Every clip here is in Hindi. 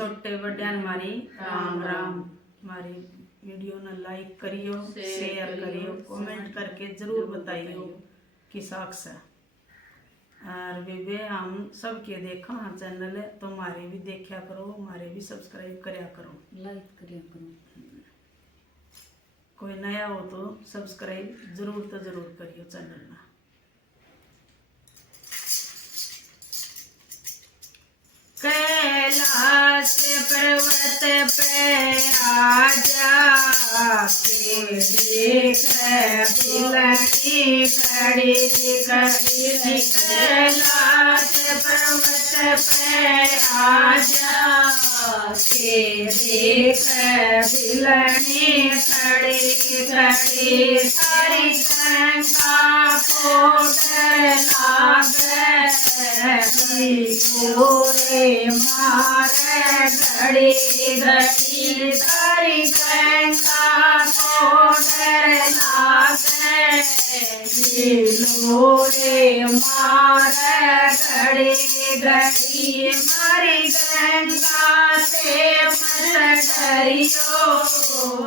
छोटे बड़े मारी राम राम। मारी वीडियो ने लाइक करियो, शेयर करियो, कमेंट करके जरूर बताइयो कि साक्ष है। और वे हम सबके देखा हाँ चैनल है तो हमारे भी देखा करो, हमारे भी सब्सक्राइब करया करो, लाइक करया करो। कोई नया हो तो सब्सक्राइब जरूर तो जरूर करियो चैनल में। कैलाश पर्वत पे आजा के देख बिलनी खड़ी खड़ी। कैलाश पर्वत पे आजा के देख बिलनी खड़ी खड़ी। सारी गंगा फोड़ लागे मारे घड़ी घड़ी। सारी गंगा फोड़ लागे लोरे मारे घड़ी घड़ी। मारी गंगा से मत डरियो,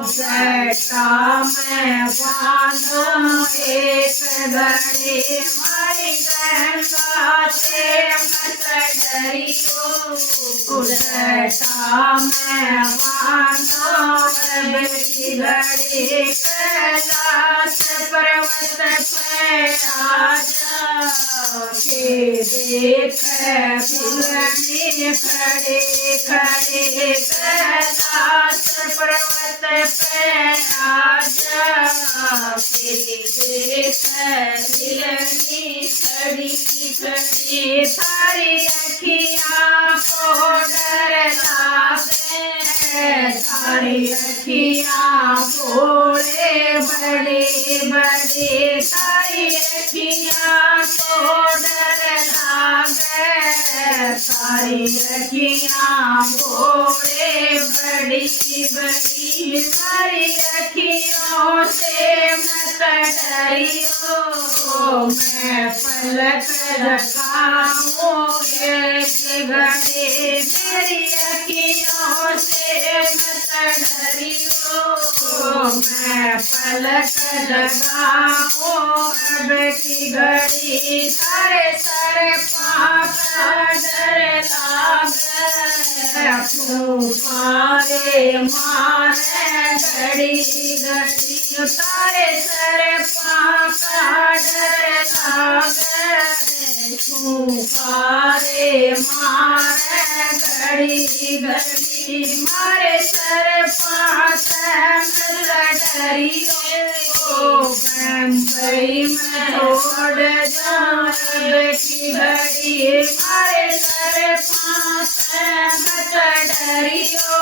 बेटा मैं बांधो एक घड़ी। मारी गंगा से मत डरियो, बेटा मैं बांधो एक घड़ी। कैलाश पर्वत पे आजा के देख बिलनी खड़े खड़े। कैलाश पर्वत पे आजा के देख बिलनी खड़ी खड़ी। सारी अखियाँ को डर लागे, सारी अखियाँ भोले बड़े बड़े। सारी अखियाँ को डर लागे, सारी अखियाँ भोले बड़ी बड़ी। सारी अखियों से मत डरियो, मैं पलक झपकाऊं एक घड़ी। मेरी अखियों से मत डरियो, मैं पलक झपकाऊं अब की घड़ी। सारे सारे पाप डर लागे, फूफारे मारे घड़ी घड़ी। सारे सारे पाप डर लागे, फूफारे मारे घड़ी घड़ी। मारे सर पास मत डरियो, बम्बई में छोड़ जाऊं की घड़ी। मारे सर पास मत डरियो,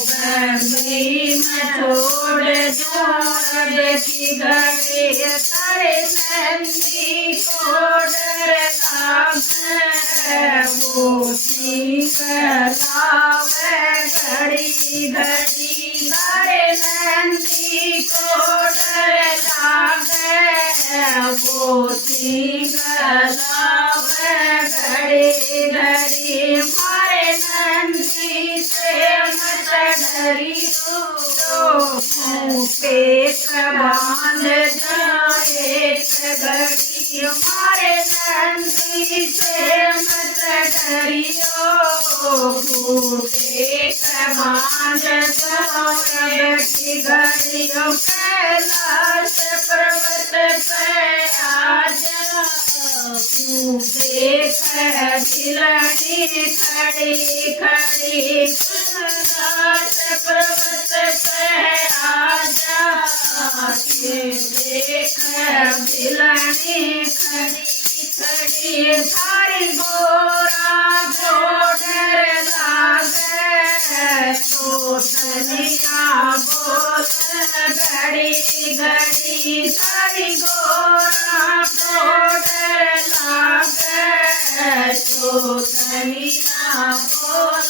बम्बई में छोड़ जाऊं की घड़ी। सारे नंदी को डर लागे, वो लावे घड़ी घड़ी। सारे नंदी को डर लागे, वो लावे घड़ी घड़ी। मारे नंदी से मत डरियो, पेट बांध जाए घड़ी। मारे नंदी से मत डरियो, पेट बांध जाए घड़ी। कैलाश पर्वत पे आजा तू देख बिलनी खड़ी खड़ी। कैलाश पर्वत पे आजा के देख बिलनी खड़ी खड़ी। सारी गोरा जोड़र लागे, तो तनिया बोल घड़ी घड़ी। सारी गोरा जोड़र लागे, तो तनिया बोल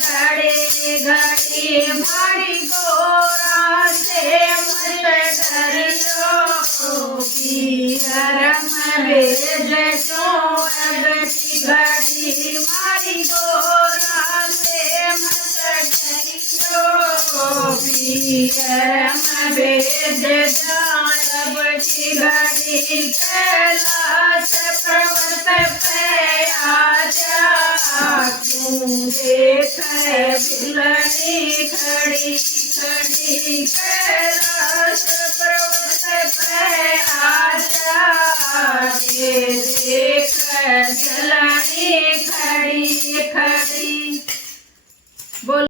घड़ी घड़ी। मारी गोरा से मत डरियो, पीरम भेज जो अब की घड़ी। मारी गोरा से मैं भेज जान बड़ी घड़ी कैलाश पर्वत पे आजा क्यों देखे बिलनी खड़ी खड़ी कैलाश पर्वत पे आजा दे